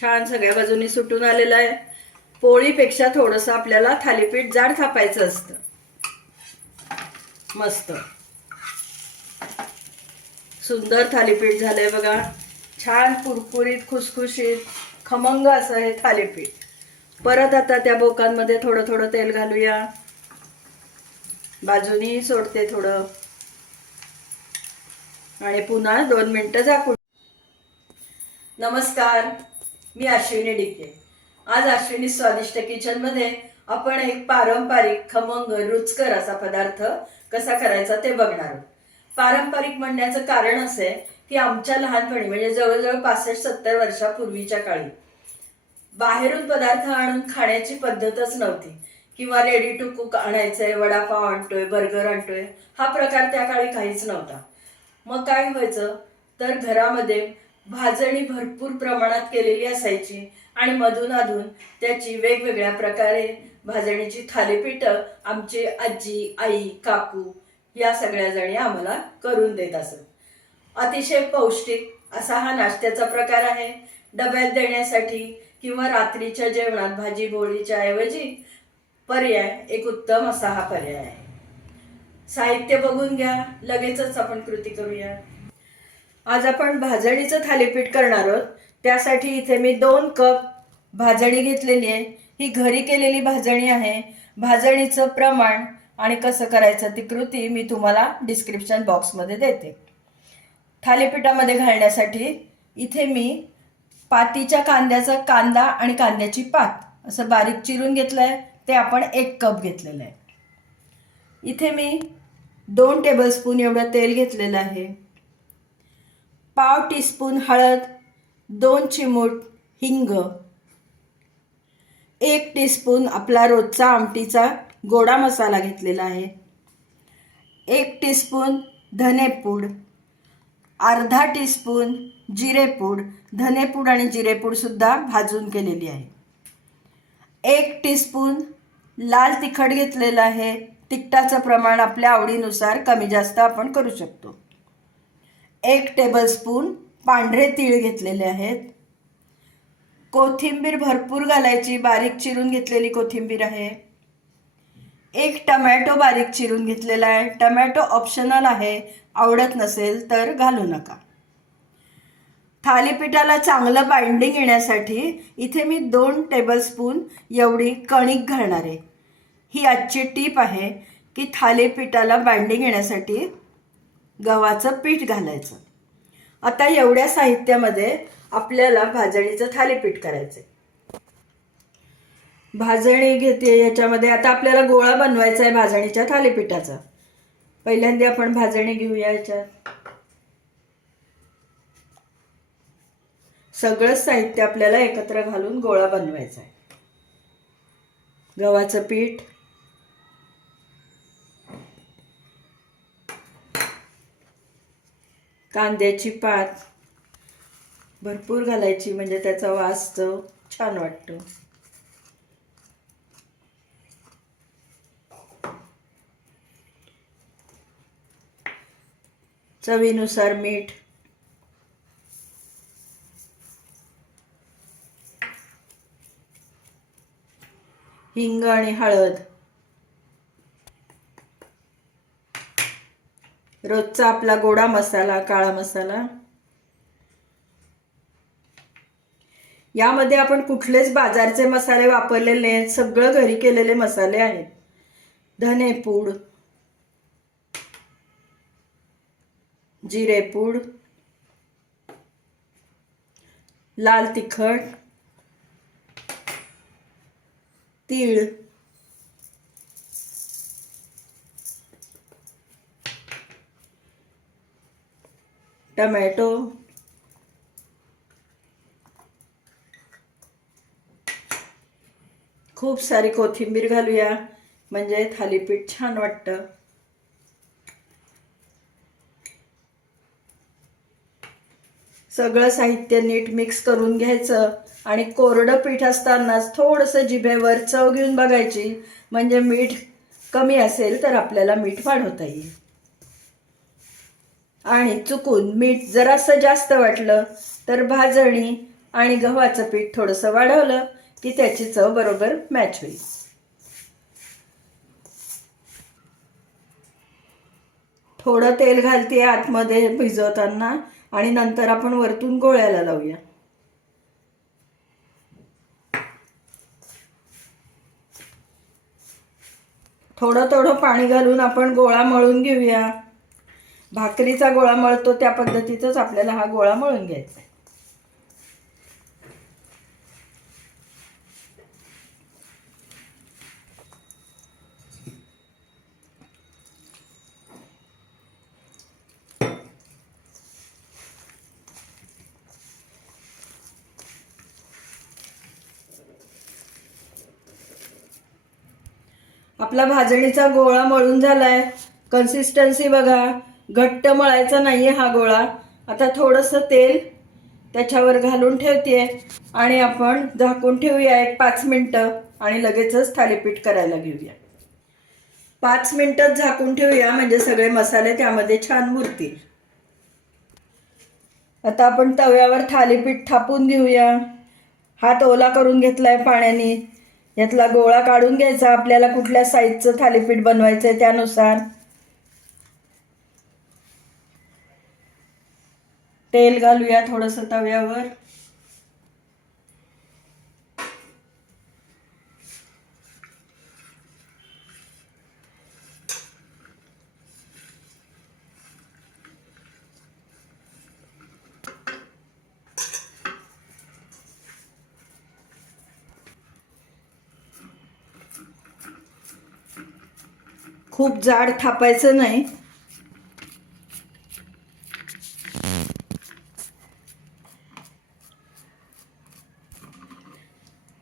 छान सगळ्या बाजूनी सुटून आलेलं आहे. पोळीपेक्षा थोडंसं आपल्याला थालीपीठ जाड थापायचं असतं. मस्त. सुंदर थालीपीठ झालंय बघा. छान कुरकुरीत खुसखुशीत खमंग असं हे थालीपीठ. परत आता त्या बोकांमध्ये थोडं थोडं तेल घालूया. बाजूनी सोडते थोडं. आणि पुन्हा दोन मिनटं झाकून. नमस्कार. मी अश्विनी डिके आज अश्विनी स्वादिष्ट किचनमध्ये आपण एक पारंपरिक खमंग रुचकर असा पदार्थ कसा करायचा ते बघणार आहोत. पारंपरिक म्हणण्याचं कारण असं आहे की आमच्या लहानपणी म्हणजे जवळजवळ पासष्ट सत्तर वर्षापूर्वीच्या काळी बाहेरून पदार्थ आणून खाण्याची पद्धतच नव्हती. किंवा रेडी टू कुक आणायचंय वडापाव आणतोय बर्गर आणतोय हा प्रकार त्या काळी काहीच नव्हता. मग काय व्हायचं? तर घरामध्ये भाजणी भरपूर प्रमाणात केलेली असायची आणि मधून अधून त्याची वेगवेगळ्या प्रकारे भाजणीची थालीपीठं आमची आजी आई काकू या सगळ्या जणी आम्हाला करून देत असत. अतिशय पौष्टिक असा हा नाश्त्याचा प्रकार आहे. डब्यात देण्यासाठी किंवा रात्रीच्या जेवणात भाजी बोळीच्या ऐवजी पर्याय एक उत्तम असा हा पर्याय आहे. साहित्य बघून घ्या लगेचच आपण कृती करूया. आज आपण भाजणीचं थालीपीठ करणार आहोत. त्यासाठी इथे मी दोन कप भाजणी घेतलेली आहे. ही घरी केलेली भाजणी आहे. भाजणीचं प्रमाण आणि कसं करायचं ती कृती मी तुम्हाला डिस्क्रिप्शन बॉक्समध्ये देते. थालीपीठामध्ये घालण्यासाठी इथे मी पातीच्या कांद्याचा कांदा आणि कांद्याची पात असं बारीक चिरून घेतलं आहे ते आपण एक कप घेतलेलं आहे. इथे मी दोन टेबलस्पून एवढं तेल घेतलेलं आहे. पाव टीस्पून हळद दोन चिमूट हिंग एक टीस्पून आपला रोजचा आमटीचा गोडा मसाला घेतलेला आहे एक टीस्पून धनेपूड अर्धा टीस्पून जिरेपूड धनेपूड आणि जिरेपूडसुद्धा भाजून केलेली आहे एक टीस्पून लाल तिखट घेतलेलं आहे तिखटाचं प्रमाण आपल्या आवडीनुसार कमी जास्त आपण करू शकतो. एक टेबलस्पून पांढरे तीळ घेतलेले आहेत. कोथिंबीर भरपूर घालायची बारीक चिरून घेतलेली कोथिंबीर आहे. एक टमॅटो बारीक चिरून घेतलेला आहे. टमॅटो ऑप्शनल आहे आवडत नसेल तर घालू नका. थालीपीठाला चांगलं बाइंडिंग येण्यासाठी इथे मी दोन टेबलस्पून एवढी कणिक घालणार आहे. ही आजची टीप आहे की थालीपीठाला बाइंडिंग येण्यासाठी गव्हाचं पीठ घालायचं. आता एवढ्या साहित्यामध्ये आपल्याला भाजणीचं थालीपीठ करायचं भाजणी घेते याच्यामध्ये आता आपल्याला गोळा बनवायचा आहे भाजणीच्या थालीपीठाचा. पहिल्यांदा आपण भाजणी घेऊया याच्यात. सगळंच साहित्य आपल्याला एकत्र घालून गोळा बनवायचा आहे गव्हाचं पीठ कांद्याची पात भरपूर घालायची म्हणजे त्याचा वास चव छान वाटतो. चवीनुसार मीठ. हिंग आणि हळद. रोजचा आपला गोडा मसाला काळा मसाला. यामध्ये आपण कुठलेच बाजारचे मसाले वापरलेले नाहीत सगळं घरी केलेले मसाले आहेत. धनेपूड जिरेपूड लाल तिखट तीळ टमॅटो. खूप सारी कोथिंबीर घालूया. म्हणजे थालीपीठ छान वाटतं. सगळं साहित्य नीट मिक्स करून घ्यायचं. आणि कोरडं पीठ असतानाच थोडंसं जिभेवर चव घेऊन बघायची. म्हणजे मीठ कमी असेल तर आपल्याला मीठ वाढवता येईल. आणि चुकून मीठ जरासं जास्त वाटलं तर भाजणी आणि गव्हाचं पीठ थोडंसं वाढवलं की त्याची चव बरोबर मॅच होईल. थोडं तेल घालते आतमध्ये भिजवताना आणि नंतर आपण वरतून गोळ्याला लावूया. थोडं थोडं पाणी घालून आपण गोळा मळून घेऊया. भाकरीचा गोळा मळतो त्या पद्धतीतच आपल्याला हा गोळा मळून घ्यायचा आहे. आपला भाजणीचा गोळा मळून झालाय कन्सिस्टन्सी बघा घट्ट मळायचा नाही हा गोळा. आता थोडंसं तेल त्याच्यावर घालून ठेवते आणि आपण झाकून ठेवूया एक पाच मिनटं आणि लगेचच थालीपीठ करायला घेऊया. पाच मिनटं झाकून ठेवूया म्हणजे सगळे मसाले त्यामध्ये छान मुरतील. आता आपण तव्यावर थालीपीठ थापून घेऊया. हात ओला करून घेतलाय पाण्याने. यातला गोळा काढून घ्यायचा आपल्याला कुठल्या साईजचं थालीपीठ बनवायचं आहे त्यानुसार. तेल घालूया थोडंसं तव्यावर. खूप जाड थापायचं नाही.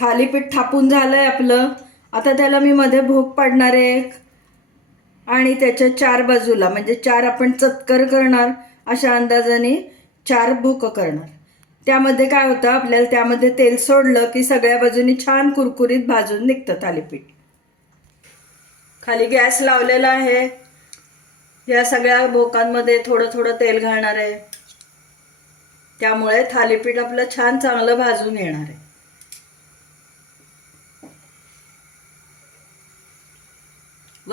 थालीपीठ थापून झालंय आपलं. आता त्याला मी मध्ये भोग पाडणार आहे एक. आणि त्याच्या चार बाजूला म्हणजे चार आपण चतकर करणार अशा अंदाजाने चार भोकं करणार. त्यामध्ये काय होतं आपल्याला त्यामध्ये तेल सोडलं की सगळ्या बाजूनी छान कुरकुरीत भाजून निघतं थालीपीठ. खाली गॅस लावलेला आहे. या सगळ्या भोकांमध्ये थोडं थोडं तेल घालणार आहे. त्यामुळे थालीपीठ आपलं छान चांगलं भाजून येणार आहे.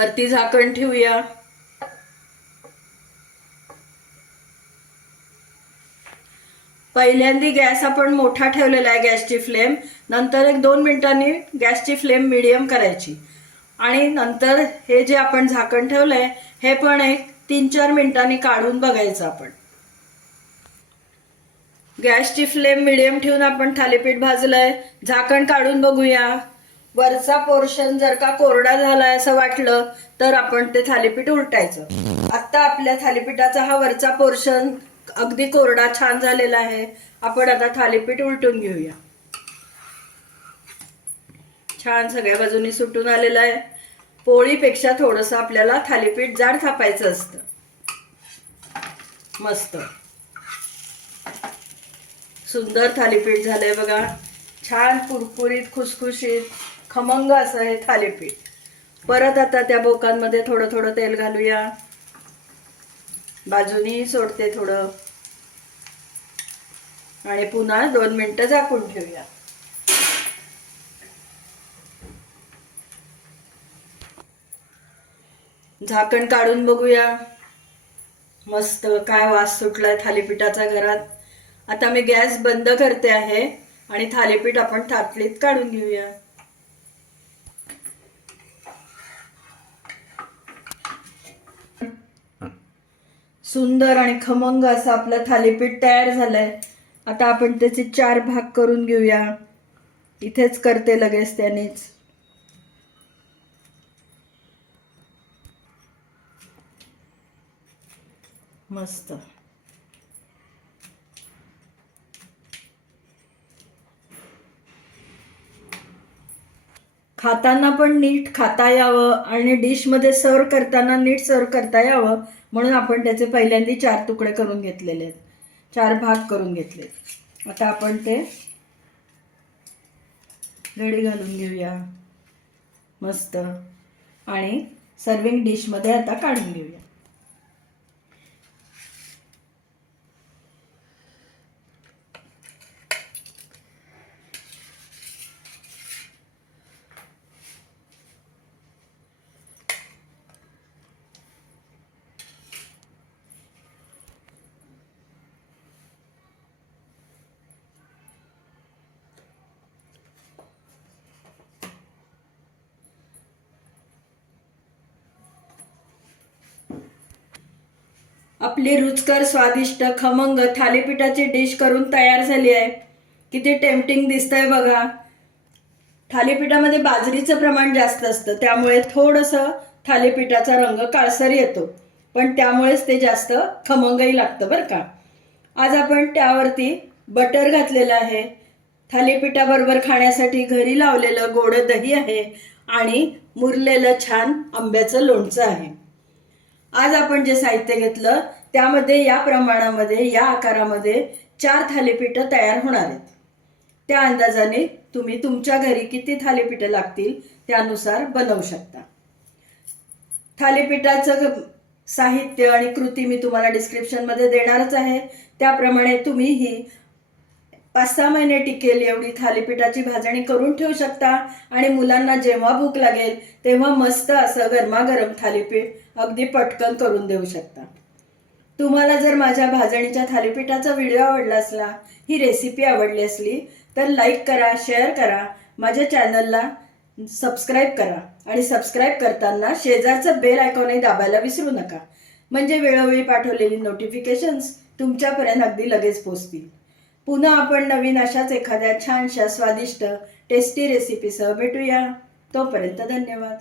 वरती झाकण ठेवूया. पहिल्यांदी गॅस आपण मोठा ठेवलेला आहे गॅसची फ्लेम. नंतर एक दोन मिनिटांनी गॅसची फ्लेम मिडियम करायची. आणि नंतर हे जे आपण झाकण ठेवलंय हे पण एक तीन चार मिनिटांनी काढून बघायचं आपण. गॅसची फ्लेम मिडियम ठेवून आपण थालीपीठ भाजलंय. झाकण काढून बघूया. वरचा पोर्शन जर का कोरडा झालाय असं वाटलं तर आपण ते थालीपीठ उलटायचं. आता आपल्या थालीपीठाचा हा वरचा पोर्शन अगदी कोरडा छान झालेला आहे. आपण आता थालीपीठ उलटून घेऊया. छान सगळ्या बाजूनी सुटून आलेलं आहे. पोळीपेक्षा थोडंसं आपल्याला थालीपीठ जाड थापायचं असतं. मस्त. सुंदर थालीपीठ झालंय बघा. छान कुरकुरीत खुसखुशीत. खमंग असं हे थालीपीठ. परत आता त्या बोकांमध्ये थोडं थोडं तेल घालूया. बाजूनी सोडते थोडं. आणि पुन्हा दोन मिनटं झाकून ठेवूया. झाकण काढून बघूया. मस्त काय वास सुटलाय थालीपीठाचा घरात. आता मी गॅस बंद करते आहे आणि थालीपीठ आपण थापलीत काढून घेऊया. सुंदर आणि खमंग असं आपलं थालीपीठ तयार झालंय. आता आपण त्याचे चार भाग करून घेऊया. इथेच करते लगेच त्यानेच. मस्त. खाताना पण नीट खाता यावं आणि डिशमध्ये सर्व करताना नीट सर्व करता यावं म्हणून आपण त्याचे पहिल्यांदा चार तुकडे करून घेतलेले आहेत. चार भाग करून घेतले आता आपण ते रेडी घालून घेऊया. मस्त. आणि सर्विंग डिशमध्ये आता काढून घेऊया. आपली रुचकर स्वादिष्ट खमंग थालीपीठाची डिश करून तयार झाली आहे. किती टेम्पटिंग दिसतंय बघा. थालीपीठामध्ये बाजरीचं प्रमाण जास्त असतं त्यामुळे थोडंसं थालीपीठाचा रंग काळसर येतो. पण त्यामुळेच ते जास्त खमंगही लागतं बरं का. आज आपण त्यावरती बटर घातलेलं आहे. थालीपीठाबरोबर खाण्यासाठी घरी लावलेलं गोड दही आहे आणि मुरलेलं छान आंब्याचं लोणचं आहे. आज आपण जे साहित्य घेतलं त्यामध्ये या प्रमाणामध्ये या आकारामध्ये चार थालीपीठं तयार होणार आहेत. त्या अंदाजाने तुम्ही तुमच्या घरी किती थालीपीठं लागतील त्यानुसार बनवू शकता. थालीपीठाचं साहित्य आणि कृती मी तुम्हाला डिस्क्रिप्शनमध्ये देणारच आहे. त्याप्रमाणे तुम्ही ही पाच सहा महिने टिकेल एवढी थालीपीठाची भाजणी करून ठेवू शकता. आणि मुलांना जेव्हा भूक लागेल तेव्हा मस्त असं गरमागरम थालीपीठ अगदी पटकन करून देऊ शकता. तुम्हाला जर माझ्या भाजणीच्या थालीपीठाचा व्हिडिओ आवडला असला ही रेसिपी आवडली असली तर लाईक करा शेअर करा माझ्या चॅनलला सबस्क्राईब करा. आणि सबस्क्राईब करताना शेजारचं बेल आयकॉनही दाबायला विसरू नका. म्हणजे वेळोवेळी पाठवलेली नोटिफिकेशन्स तुमच्यापर्यंत अगदी लगेच पोचतील. पुन्हा आपण नवीन अशाच एखाद्या छानशा स्वादिष्ट टेस्टी रेसिपीसह भेटूया. तोपर्यंत धन्यवाद.